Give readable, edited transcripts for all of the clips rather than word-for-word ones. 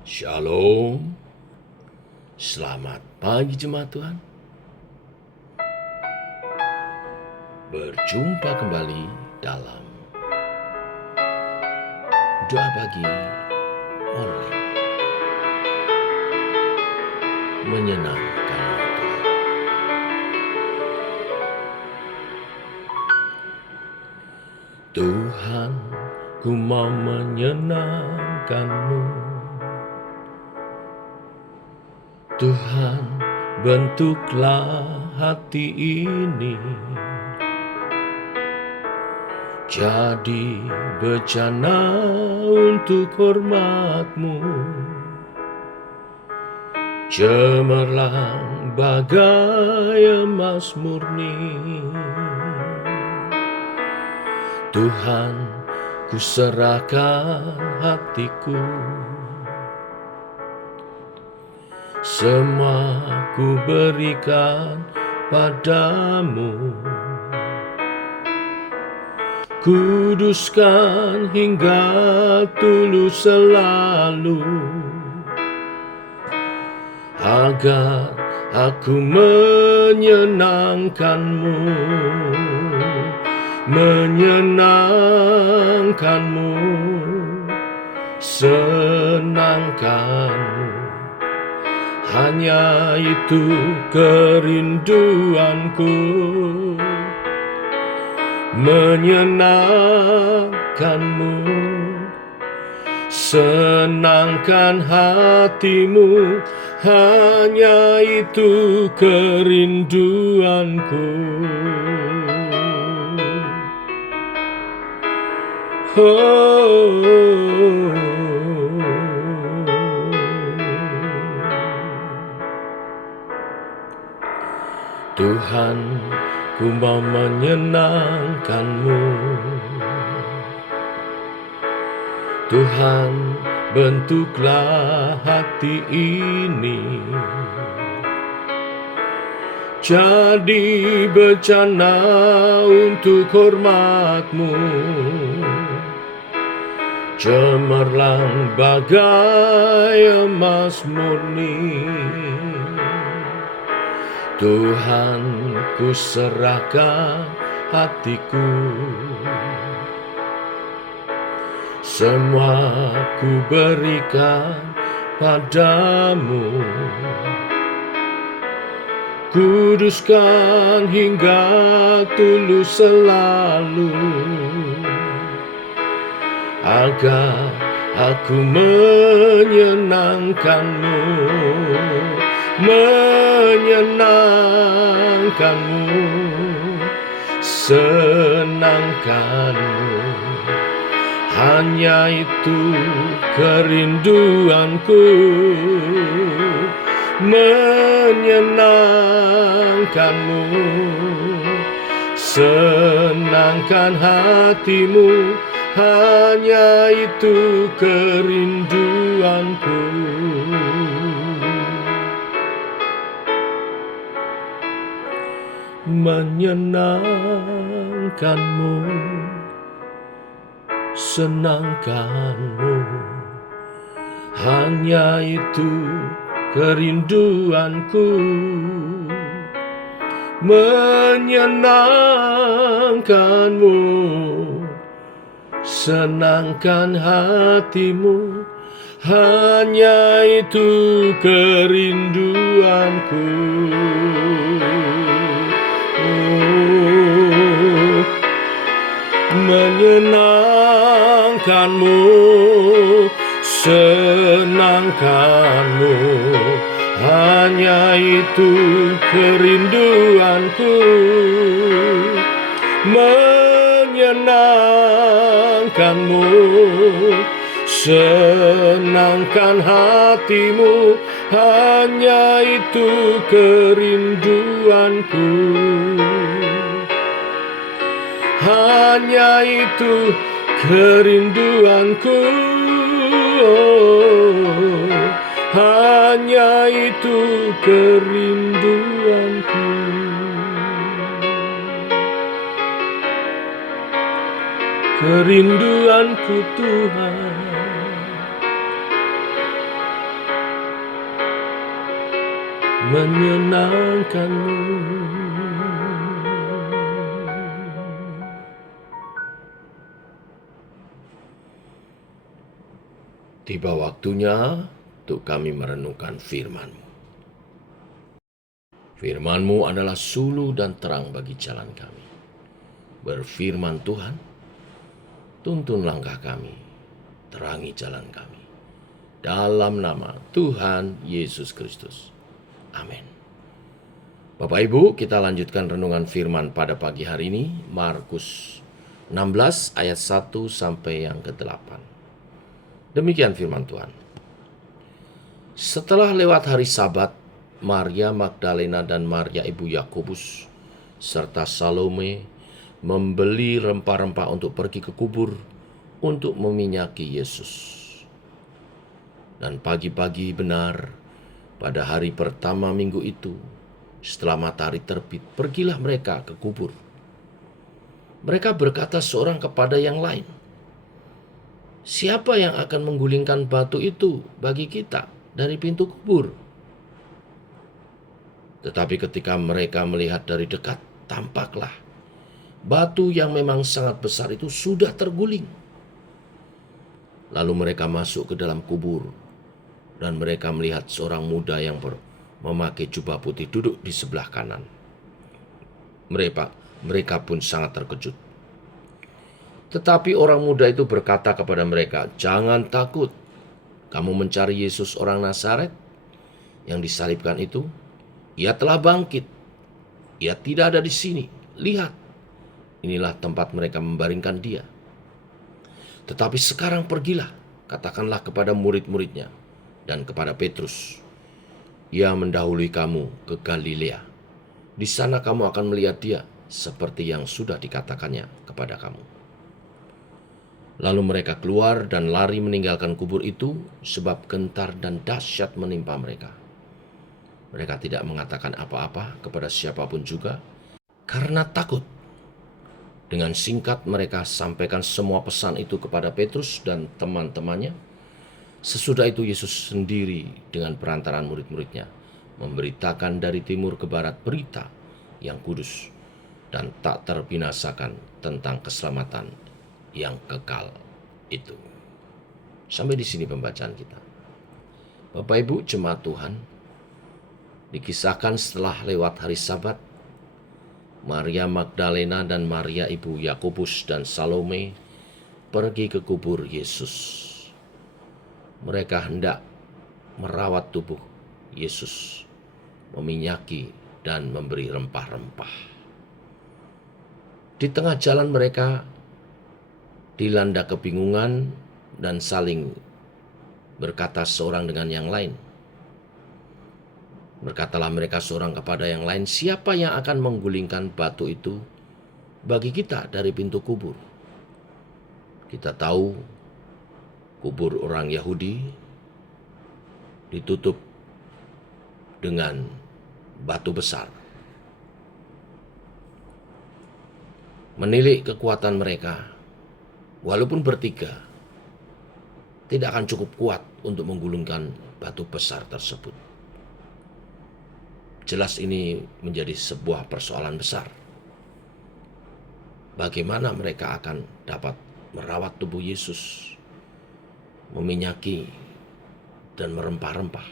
Shalom, selamat pagi jemaat Tuhan. Berjumpa kembali dalam doa pagi online. Menyenangkan Tuhan. Tuhan, ku mau menyenangkan-Mu. Tuhan, bentuklah hati ini jadi bejana untuk hormat-Mu, cemerlang bagai emas murni. Tuhan, ku serahkan hatiku, semua ku berikan padamu. Kuduskan hingga tulus selalu, agar aku menyenangkan-Mu, menyenangkan-Mu, senangkan-Mu. Hanya itu kerinduanku, menyenangkan-Mu, senangkan hatimu. Hanya itu kerinduanku. Tuhan, ku mau menyenangkan-Mu. Tuhan, bentuklah hati ini jadi bejana untuk hormat-Mu, cemerlang bagai emas murni. Tuhan, ku serahkan hatiku, semua ku berikan padamu. Kuduskan hingga tulus selalu, agar aku menyenangkan-Mu, menyenangkan-Mu, senangkan-Mu. Hanya itu kerinduanku, menyenangkan-Mu, senangkan hatimu. Hanya itu kerinduanku. Menyenangkan-Mu, senangkan-Mu. Hanya itu kerinduanku, menyenangkan-Mu, senangkan hatimu. Hanya itu kerinduanku. Menyenangkan-Mu, senangkan-Mu. Hanya itu kerinduanku, menyenangkan-Mu, senangkan hatimu. Hanya itu kerinduanku, hanya itu kerinduanku. Hanya itu kerinduanku. Kerinduanku Tuhan, menyenangkanmu. Tiba waktunya untuk kami merenungkan firman-Mu. Firman-Mu adalah suluh dan terang bagi jalan kami. Berfirman Tuhan, tuntun langkah kami, terangi jalan kami. Dalam nama Tuhan Yesus Kristus. Amin. Bapak Ibu, kita lanjutkan renungan firman pada pagi hari ini, Markus 16 ayat 1 sampai yang ke-8. Demikian firman Tuhan. Setelah lewat hari Sabat, Maria Magdalena dan Maria ibu Yakobus serta Salome membeli rempah-rempah untuk pergi ke kubur untuk meminyaki Yesus. Dan pagi-pagi benar pada hari pertama minggu itu, setelah matahari terbit, pergilah mereka ke kubur. Mereka berkata seorang kepada yang lain, "Siapa yang akan menggulingkan batu itu bagi kita dari pintu kubur?" Tetapi ketika mereka melihat dari dekat, tampaklah batu yang memang sangat besar itu sudah terguling. Lalu mereka masuk ke dalam kubur, dan mereka melihat seorang muda yang memakai jubah putih duduk di sebelah kanan. Mereka pun sangat terkejut. Tetapi orang muda itu berkata kepada mereka, "Jangan takut. Kamu mencari Yesus orang Nazaret yang disalibkan itu. Ia telah bangkit. Ia tidak ada di sini. Lihat, inilah tempat mereka membaringkan dia. Tetapi sekarang pergilah, katakanlah kepada murid-muridnya dan kepada Petrus, ia mendahului kamu ke Galilea. Di sana kamu akan melihat dia seperti yang sudah dikatakannya kepada kamu." Lalu mereka keluar dan lari meninggalkan kubur itu, sebab gentar dan dahsyat menimpa mereka. Mereka tidak mengatakan apa-apa kepada siapapun juga, karena takut. Dengan singkat mereka sampaikan semua pesan itu kepada Petrus dan teman-temannya. Sesudah itu Yesus sendiri dengan perantaraan murid-muridnya memberitakan dari timur ke barat berita yang kudus dan tak terbinasakan tentang keselamatan yang kekal itu. Sampai di sini pembacaan kita. Bapak Ibu jemaat Tuhan, dikisahkan setelah lewat hari Sabat, Maria Magdalena dan Maria ibu Yakobus dan Salome pergi ke kubur Yesus. Mereka hendak merawat tubuh Yesus, meminyaki dan memberi rempah-rempah. Di tengah jalan mereka dilanda kebingungan dan saling berkata seorang dengan yang lain. Berkatalah mereka seorang kepada yang lain, "Siapa yang akan menggulingkan batu itu bagi kita dari pintu kubur?" Kita tahu kubur orang Yahudi ditutup dengan batu besar. Menilik kekuatan mereka, walaupun bertiga, tidak akan cukup kuat untuk menggulingkan batu besar tersebut. Jelas ini menjadi sebuah persoalan besar. Bagaimana mereka akan dapat merawat tubuh Yesus, meminyaki dan merempah-rempah,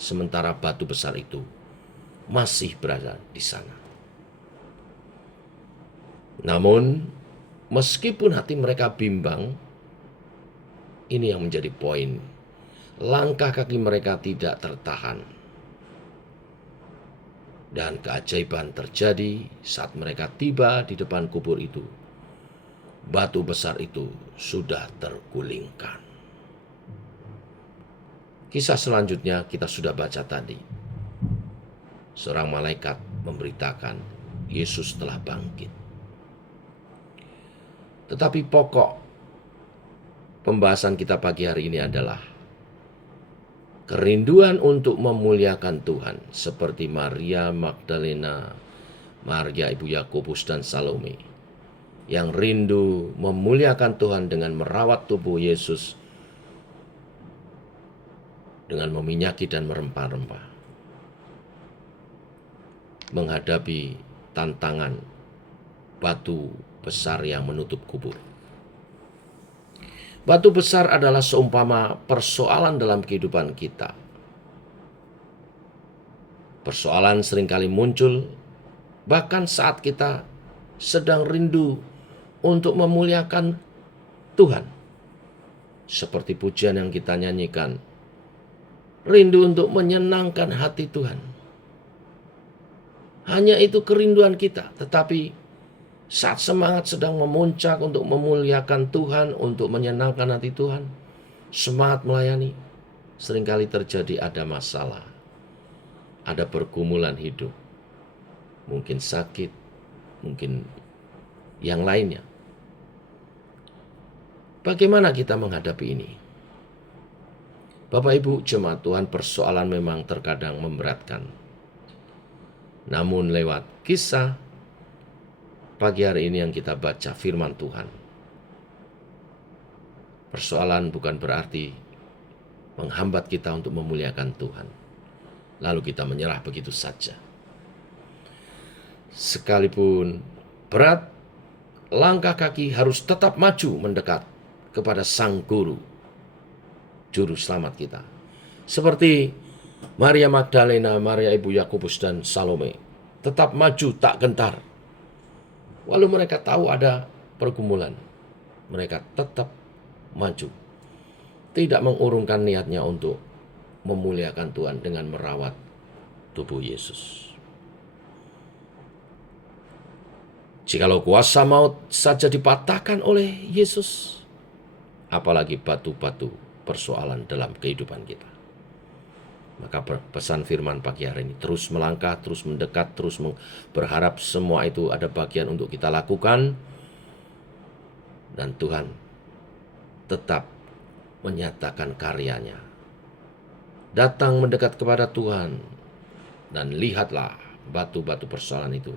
sementara batu besar itu masih berada di sana. Namun, meskipun hati mereka bimbang, ini yang menjadi poin. Langkah kaki mereka tidak tertahan. Dan keajaiban terjadi saat mereka tiba di depan kubur itu. Batu besar itu sudah tergulingkan. Kisah selanjutnya kita sudah baca tadi. Seorang malaikat memberitakan Yesus telah bangkit. Tetapi pokok pembahasan kita pagi hari ini adalah kerinduan untuk memuliakan Tuhan seperti Maria Magdalena, Maria ibu Yakobus dan Salome yang rindu memuliakan Tuhan dengan merawat tubuh Yesus dengan meminyaki dan merempah-rempah. menghadapi tantangan batu besar yang menutup kubur. Batu besar adalah seumpama persoalan dalam kehidupan kita. Persoalan seringkali muncul bahkan saat kita sedang rindu untuk memuliakan Tuhan. Seperti pujian yang kita nyanyikan, rindu untuk menyenangkan hati Tuhan. Hanya itu kerinduan kita, tetapi saat semangat sedang memuncak untuk memuliakan Tuhan, untuk menyenangkan hati Tuhan, semangat melayani, seringkali terjadi ada masalah, ada pergumulan hidup, mungkin sakit, mungkin yang lainnya. Bagaimana kita menghadapi ini? Bapak Ibu jemaat Tuhan, persoalan memang terkadang memberatkan. Namun lewat kisah pagi hari ini yang kita baca firman Tuhan, persoalan bukan berarti menghambat kita untuk memuliakan Tuhan, lalu kita menyerah begitu saja. Sekalipun berat, langkah kaki harus tetap maju mendekat kepada Sang Guru, Juru Selamat kita. Seperti Maria Magdalena, Maria Ibu Yakobus, dan Salome, tetap maju tak gentar. Walau mereka tahu ada pergumulan, mereka tetap maju. Tidak mengurungkan niatnya untuk memuliakan Tuhan dengan merawat tubuh Yesus. Jikalau kuasa maut saja dipatahkan oleh Yesus, apalagi batu-batu persoalan dalam kehidupan kita. Maka pesan firman pagi hari ini, terus melangkah, terus mendekat, terus berharap semua itu ada bagian untuk kita lakukan. Dan Tuhan tetap menyatakan karyanya. Datang mendekat kepada Tuhan dan lihatlah batu-batu persoalan itu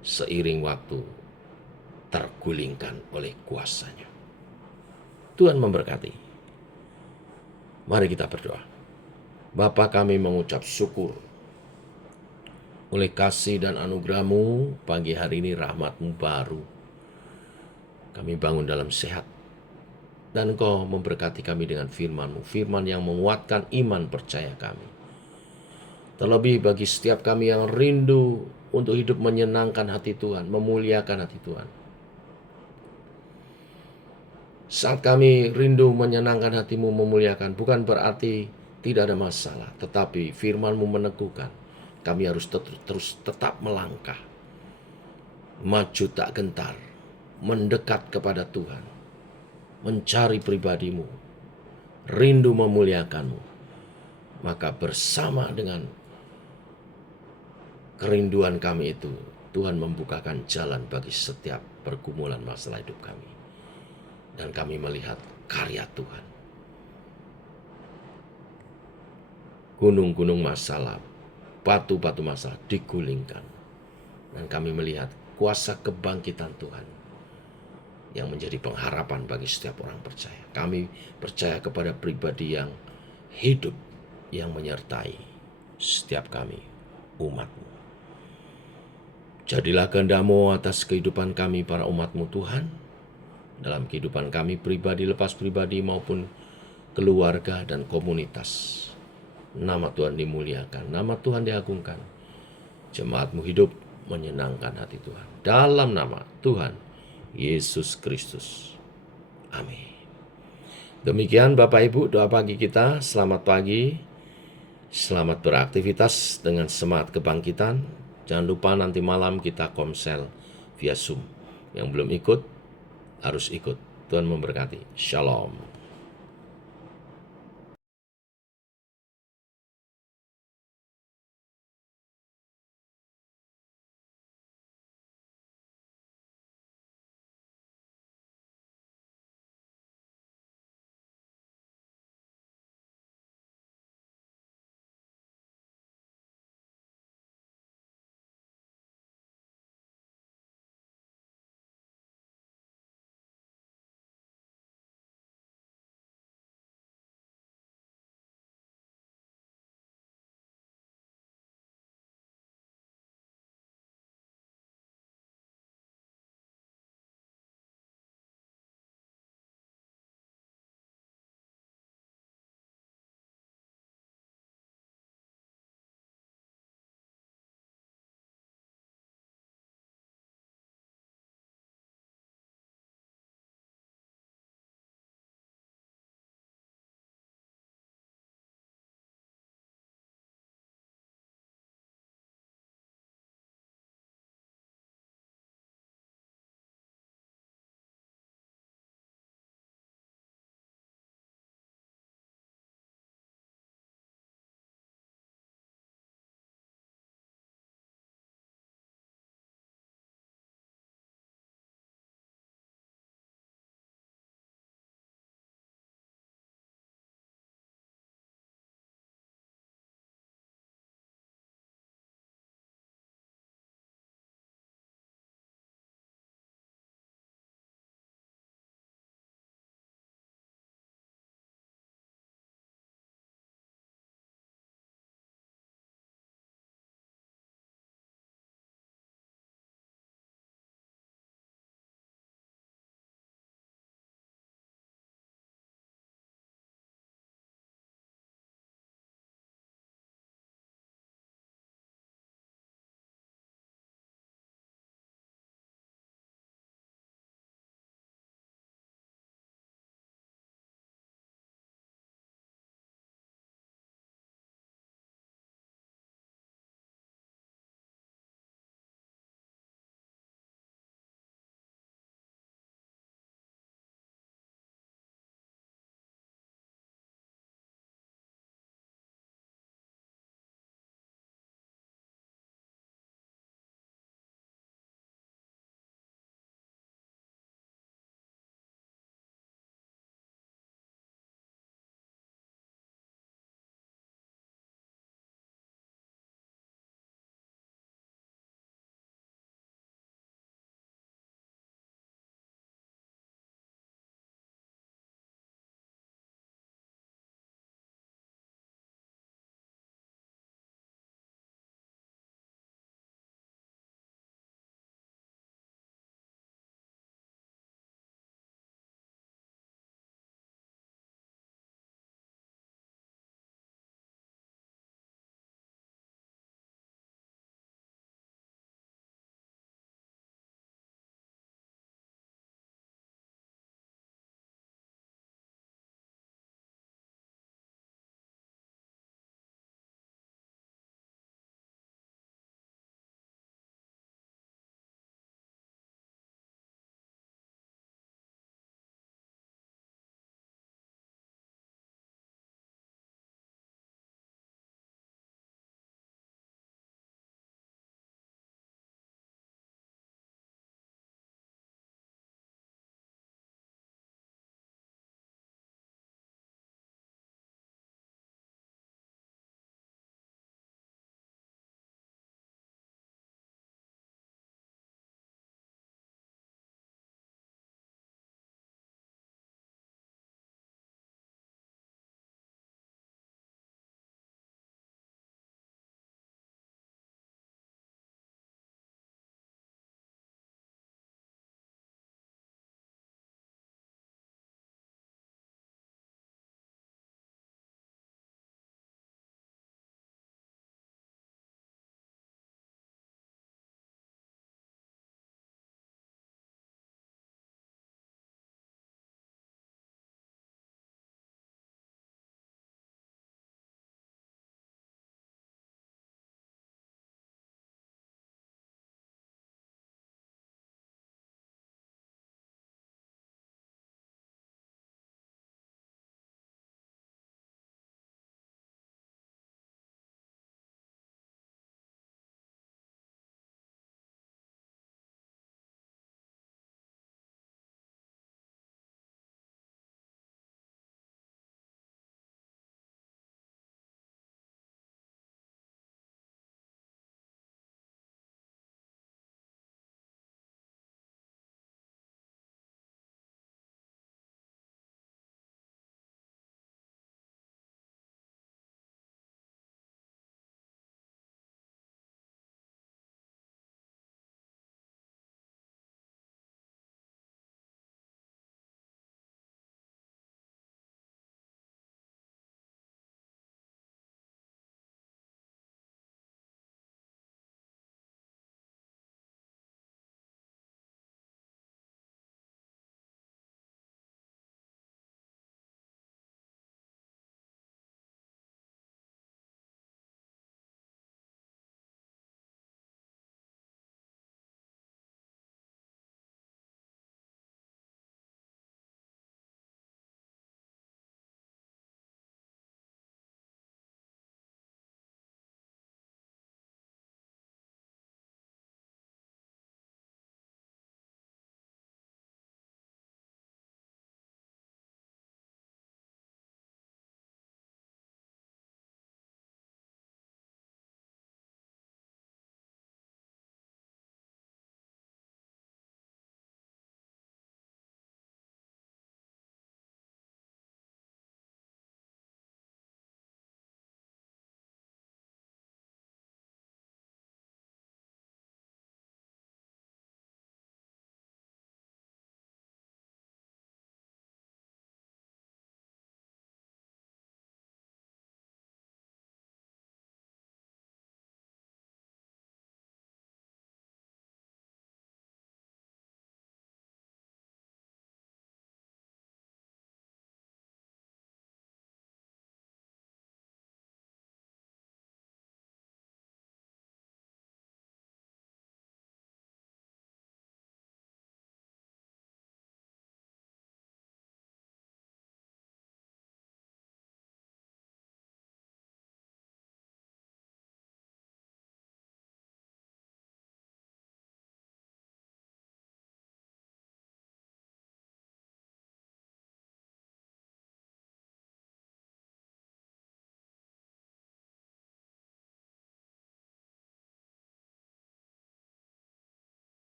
seiring waktu tergulingkan oleh kuasanya. Tuhan memberkati. Mari kita berdoa. Bapa, kami mengucap syukur oleh kasih dan anugerah-Mu pagi hari ini, rahmat-Mu baru. Kami bangun dalam sehat, dan Engkau memberkati kami dengan firman-Mu, firman yang menguatkan iman percaya kami. Terlebih bagi setiap kami yang rindu untuk hidup menyenangkan hati Tuhan, memuliakan hati Tuhan. Saat kami rindu menyenangkan hati-Mu, memuliakan, bukan berarti tidak ada masalah, tetapi firman-Mu meneguhkan kami harus terus tetap melangkah, maju tak gentar, mendekat kepada Tuhan, mencari pribadi-Mu, rindu memuliakan-Mu. Maka bersama dengan kerinduan kami itu, Tuhan membukakan jalan bagi setiap pergumulan masalah hidup kami. Dan kami melihat karya Tuhan. Gunung-gunung masalah, batu-batu masalah digulingkan. Dan kami melihat kuasa kebangkitan Tuhan yang menjadi pengharapan bagi setiap orang percaya. Kami percaya kepada pribadi yang hidup, yang menyertai setiap kami, umat-Mu. Jadilah kehendak-Mu atas kehidupan kami para umat-Mu Tuhan, dalam kehidupan kami pribadi, lepas pribadi, maupun keluarga dan komunitas. Nama Tuhan dimuliakan, nama Tuhan diagungkan. Jemaat-Mu hidup menyenangkan hati Tuhan. Dalam nama Tuhan Yesus Kristus. Amin. Demikian Bapak Ibu doa pagi kita. Selamat pagi. Selamat beraktivitas dengan semangat kebangkitan. Jangan lupa nanti malam kita komsel via Zoom. Yang belum ikut, harus ikut. Tuhan memberkati. Shalom.